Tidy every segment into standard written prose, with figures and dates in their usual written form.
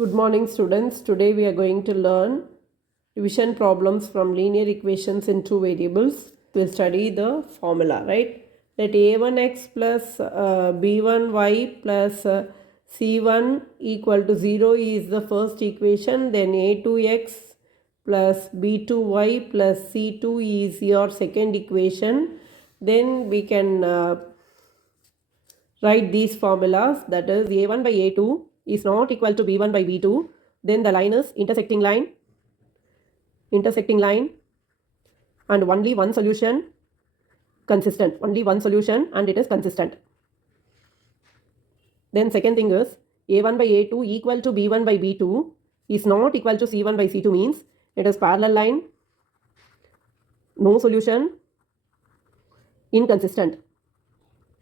Good morning, students. Today we are going to learn division problems from linear equations in two variables. We'll study the formula, right? Let a1x plus b1y plus c1 equal to 0 is the first equation. Then a2x plus b2y plus c2 is your second equation. Then we can write these formulas, that is a1 by a2 is not equal to b1 by b2. Then the line is intersecting line and only one solution consistent, only one solution and it is consistent. Then second thing is a1 by a2 equal to b1 by b2 is not equal to c1 by c2 means it is parallel line, no solution, inconsistent.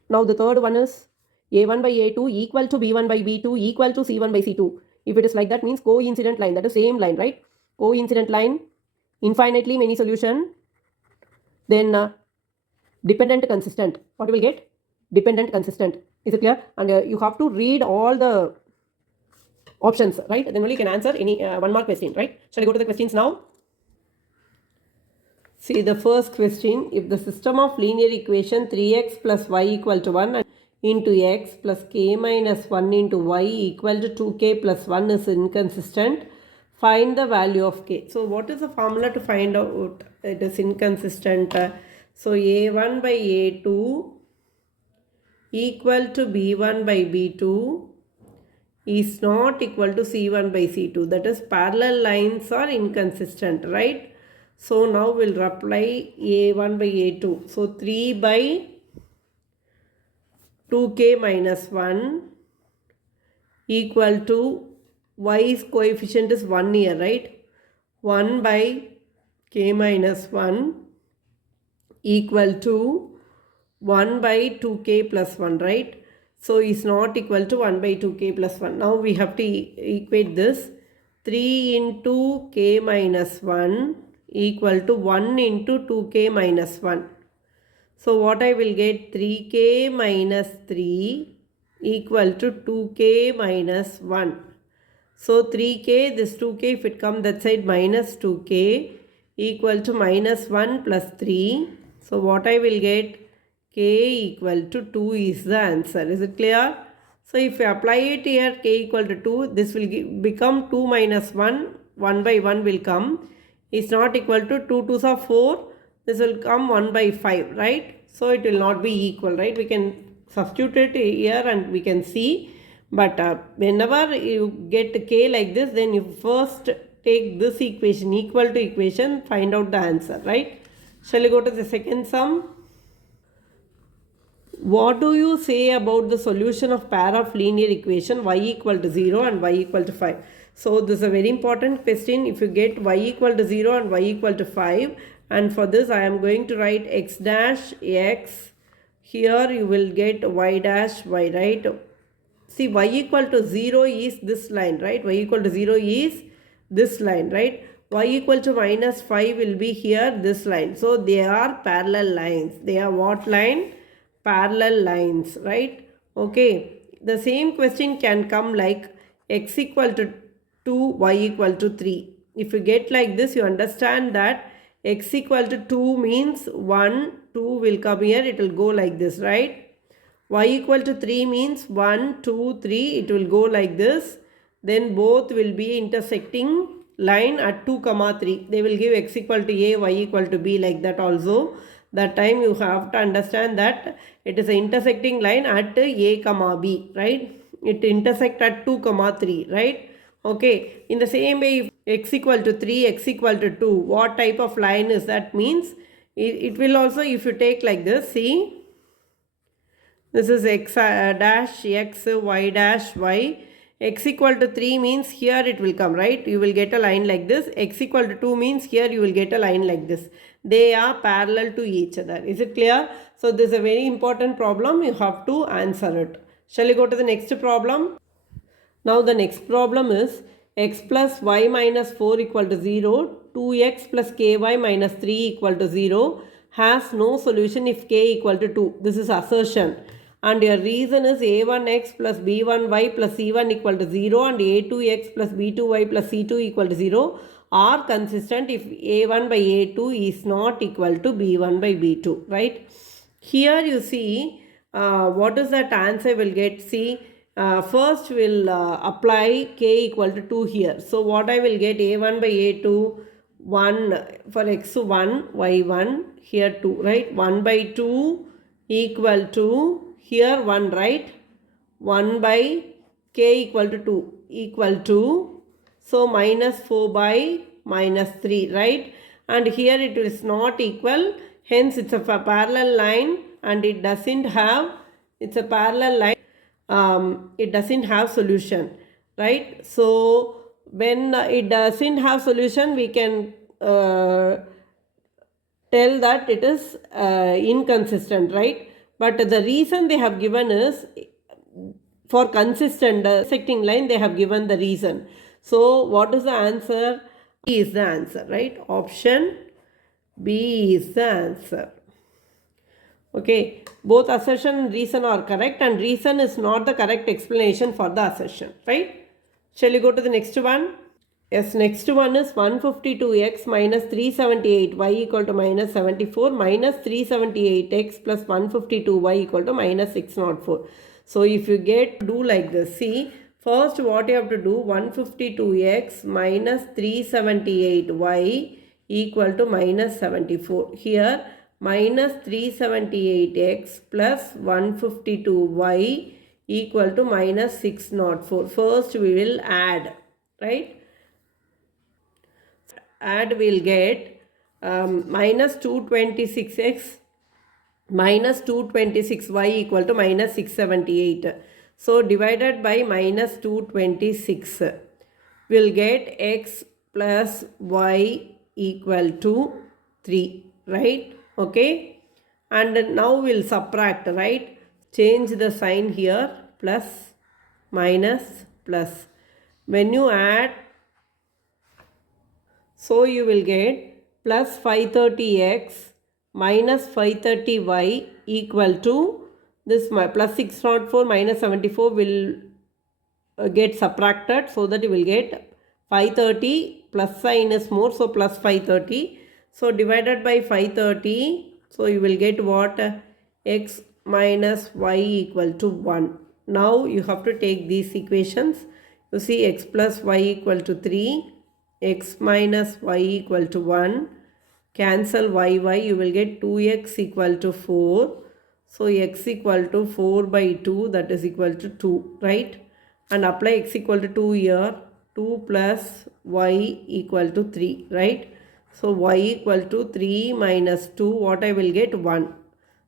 Now the third one is a1 by a2 equal to b1 by b2 equal to c1 by c2. If it is like that means coincident line, that is same line, right? Coincident line, infinitely many solution, then dependent consistent. What you will get? Dependent consistent. Is it clear? And you have to read all the options, right? Then only you can answer any one more question, right? Shall I go to the questions now? See the first question. If the system of linear equation 3x plus y equal to 1 into x plus k minus 1 into y equal to 2k plus 1 is inconsistent, find the value of k. So what is the formula to find out it is inconsistent? So a1 by a2 equal to b1 by b2 is not equal to c1 by c2. That is parallel lines are inconsistent, right? So now we'll apply a1 by a2. So 3 by 2k minus 1 equal to y's coefficient is 1 here, right? 1 by k minus 1 equal to 1 by 2k plus 1, right? So is not equal to 1 by 2k plus 1. Now we have to equate this. 3 into k minus 1 equal to 1 into 2k minus 1. So what I will get? 3k minus 3 equal to 2k minus 1. So 3k, this 2k, if it comes that side, minus 2k equal to minus 1 plus 3. So what I will get? K equal to 2 is the answer. Is it clear? So if you apply it here, k equal to 2, this will become 2 minus 1. 1 by 1 will come. Is not equal to 2 2s are 4. This will come 1 by 5, right? So it will not be equal, right? We can substitute it here and we can see. But whenever you get k like this, then you first take this equation equal to equation, find out the answer, right? Shall we go to the second sum? What do you say about the solution of pair of linear equation y equal to 0 and y equal to 5? So this is a very important question. If you get y equal to 0 and y equal to 5, and for this I am going to write x dash x. Here you will get y dash y, right? See, y equal to 0 is this line, right? Y equal to 0 is this line, right? Y equal to minus 5 will be here, this line. So they are parallel lines. They are what line? Parallel lines, right? Okay. The same question can come like x equal to 2, y equal to 3. If you get like this, you understand that x equal to 2 means 1, 2 will come here. It will go like this, right? Y equal to 3 means 1, 2, 3. It will go like this. Then both will be intersecting line at 2, 3. They will give x equal to a, y equal to b, like that also. That time you have to understand that it is an intersecting line at a, b, right? It intersect at 2, 3, right? Okay. In the same way, if x equal to 3, x equal to 2, what type of line is that? Means it will also, if you take like this, see, this is x dash x, y dash y. X equal to 3 means here it will come, right? You will get a line like this. X equal to 2 means here you will get a line like this. They are parallel to each other. Is it clear? So this is a very important problem. You have to answer it. Shall we go to the next problem? Now the next problem is x plus y minus 4 equal to 0. 2x plus ky minus 3 equal to 0 has no solution if k equal to 2. This is assertion. and your reason is a1x plus b1y plus c1 equal to 0 and a2x plus b2y plus c2 equal to 0 are consistent if a1 by a2 is not equal to b1 by b2, right? Here you see what is that answer we'll get. See, first we'll apply k equal to 2 here. So what I will get, a1 by a2, 1 for x1, y1, here 2, right? 1 by 2 equal to, here 1, right? 1 by k equal to 2 equal to, so minus 4 by minus 3, right? And here it is not equal, hence it's a parallel line and it doesn't have, it's a parallel line, it doesn't have solution, right? So when it doesn't have solution, we can tell that it is inconsistent, right? But the reason they have given is, for consistent intersecting line, they have given the reason. So what is the answer? B is the answer, right? Option B is the answer. Okay, both assertion and reason are correct, and reason is not the correct explanation for the assertion, right? Shall we go to the next one? Yes, next one is 152x minus 378y equal to minus 74 minus 378x plus 152y equal to minus 604. So if you do like this, see, first what you have to do, 152x minus 378y equal to minus 74. Here minus 378x plus 152y equal to minus 604. First we will add, right? Add, we'll get minus 226x minus 226y equal to minus 678. So divided by minus 226, we'll get x plus y equal to 3, right? Okay, and now we'll subtract, right? Change the sign here, plus minus plus. When you add, so you will get plus 530x minus 530y equal to this plus 604 minus 74 will get subtracted, so that you will get 530, plus sign is more, so plus 530. So divided by 530, so you will get what? X minus y equal to 1. Now you have to take these equations. You see, x plus y equal to 3. X minus y equal to 1, cancel y, you will get 2x equal to 4. So x equal to 4 by 2, that is equal to 2, right? And apply x equal to 2 here, 2 plus y equal to 3, right? So y equal to 3 minus 2, what I will get? 1.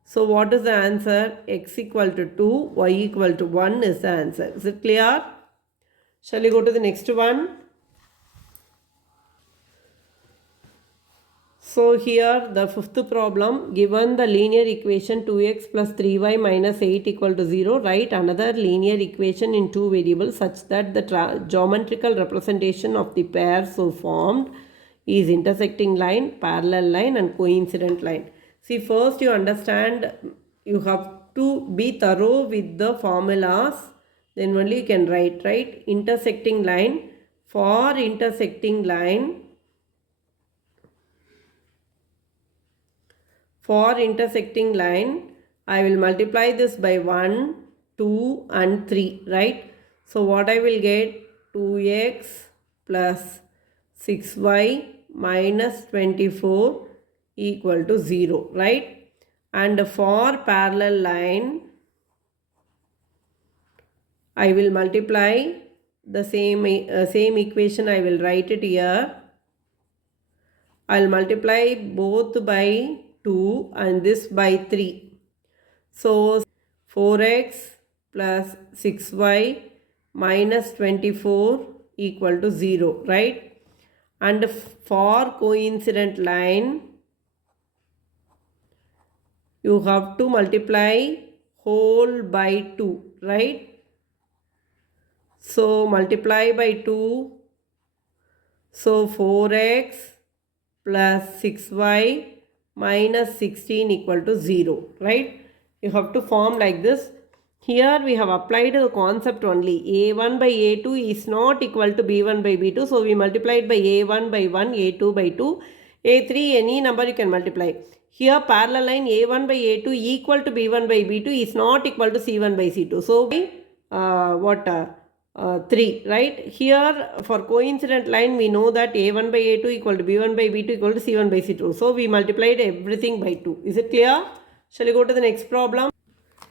So what is the answer? X equal to 2, y equal to 1 is the answer. Is it clear? Shall we go to the next one? So here the fifth problem, given the linear equation 2x plus 3y minus 8 equal to 0, write another linear equation in two variables such that the geometrical representation of the pair so formed is intersecting line, parallel line and coincident line. See, first you understand, you have to be thorough with the formulas, then only you can write, right? Intersecting line, for intersecting line, I will multiply this by 1, 2 and 3, right? So what I will get? 2x plus 6y minus 24 equal to 0, right? And for parallel line, I will multiply the same equation, I will write it here. I will multiply both by 2 and this by 3. So 4x plus 6y minus 24 equal to 0, right? And for coincident line, you have to multiply whole by 2, right? So multiply by 2. So 4x plus 6y minus 16 equal to 0, right? You have to form like this. Here we have applied the concept only. A1 by A2 is not equal to B1 by B2. So we multiplied by A1 by 1, A2 by 2, A3, any number you can multiply. Here parallel line A1 by A2 equal to B1 by B2 is not equal to C1 by C2. So 3, right? Here for coincident line we know that A1 by A2 equal to B1 by B2 equal to C1 by C2. So we multiplied everything by 2. Is it clear? Shall we go to the next problem?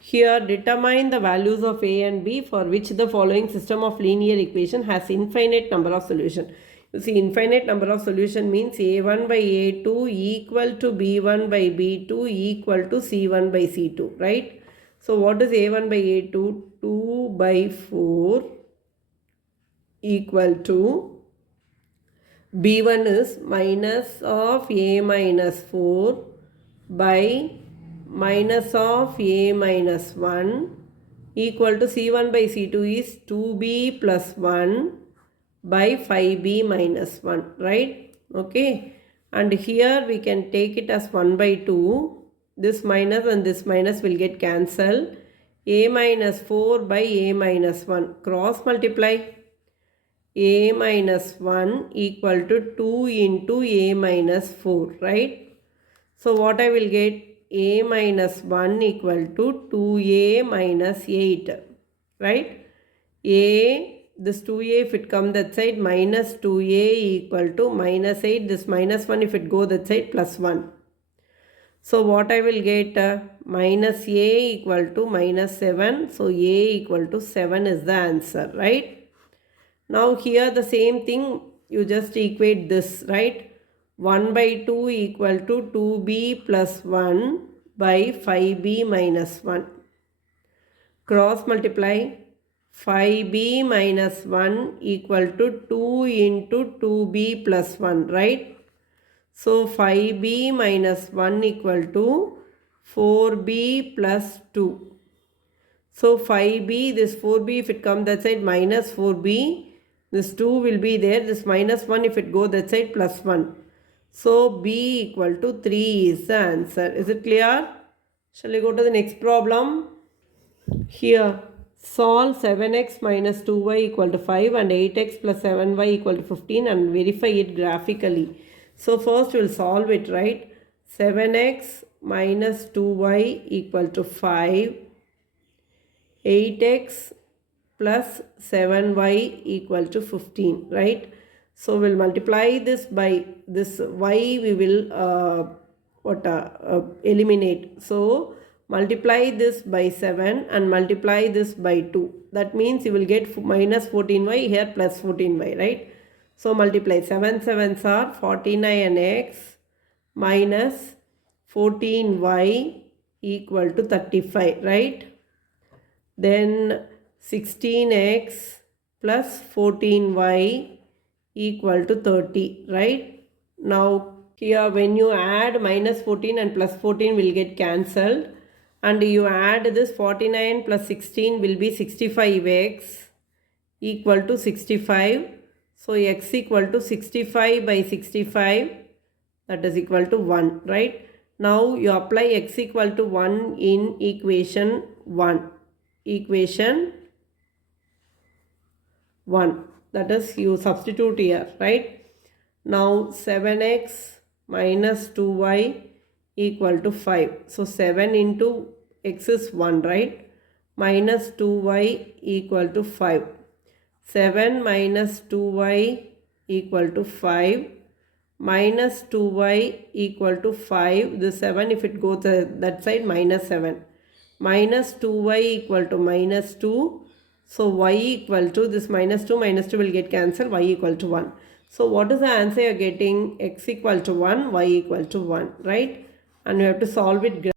Here determine the values of A and B for which the following system of linear equation has infinite number of solution. You see, infinite number of solution means A1 by A2 equal to B1 by B2 equal to C1 by C2, right? So what is A1 by A2? 2 by 4 equal to B1 is minus of A minus 4 by minus of A minus 1 equal to C1 by C2 is 2B plus 1 by 5B minus 1, right? Okay. And here we can take it as 1 by 2. This minus and this minus will get cancelled. A minus 4 by A minus 1. Cross multiply. A minus 1 equal to 2 into A minus 4, right? So what I will get? A minus 1 equal to 2A minus 8, right? This 2A if it come that side, minus 2A equal to minus 8. This minus 1 if it go that side, plus 1. So what I will get? Minus A equal to minus 7. So A equal to 7 is the answer, right? Now here the same thing, you just equate this, right? 1 by 2 equal to 2B plus 1 by 5B minus 1. Cross multiply. 5B minus 1 equal to 2 into 2B plus 1, right? So 5B minus 1 equal to 4B plus 2. So 5B, this 4B if it come that side, minus 4B. This 2 will be there. This minus 1 if it go that side, plus 1. So B equal to 3 is the answer. Is it clear? Shall we go to the next problem? Here, solve 7x minus 2y equal to 5 and 8x plus 7y equal to 15 and verify it graphically. So first we will solve it, right? 7x minus 2y equal to 5. 8x plus 7y equal to 15, right? So we'll multiply this by this y, we will eliminate. So multiply this by 7 and multiply this by 2. That means you will get minus 14y here plus 14y, right? So multiply 7 7s are 49x minus 14y equal to 35, right? Then 16x plus 14y equal to 30, right? Now here when you add minus 14 and plus 14 will get cancelled, and you add this 49 plus 16 will be 65x equal to 65. So x equal to 65 by 65, that is equal to 1, right? Now you apply x equal to 1 in equation 1. Equation 1. That is, you substitute here, right? Now 7x minus 2y equal to 5. So 7 into x is 1, right? Minus 2y equal to 5. 7 minus 2y equal to 5. Minus 2y equal to 5. The 7 if it goes that side, minus 7. Minus 2y equal to minus 2. So y equal to, this minus 2 will get cancelled, y equal to 1. So what is the answer you are getting? X equal to 1, y equal to 1, right? And we have to solve it